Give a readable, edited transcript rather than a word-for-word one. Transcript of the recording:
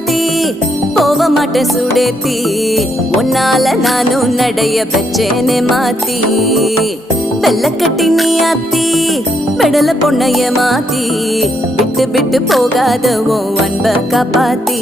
மாத்தி போக மாட்டேன் சுடேத்தி உன்னால நானும் நடைய பெச்சேனே மாத்தி வெள்ளக்கட்டி நீ ஆத்தி பெடல பொண்ணைய மாத்தி விட்டு விட்டு போகாத உன் அன்ப காப்பாத்தி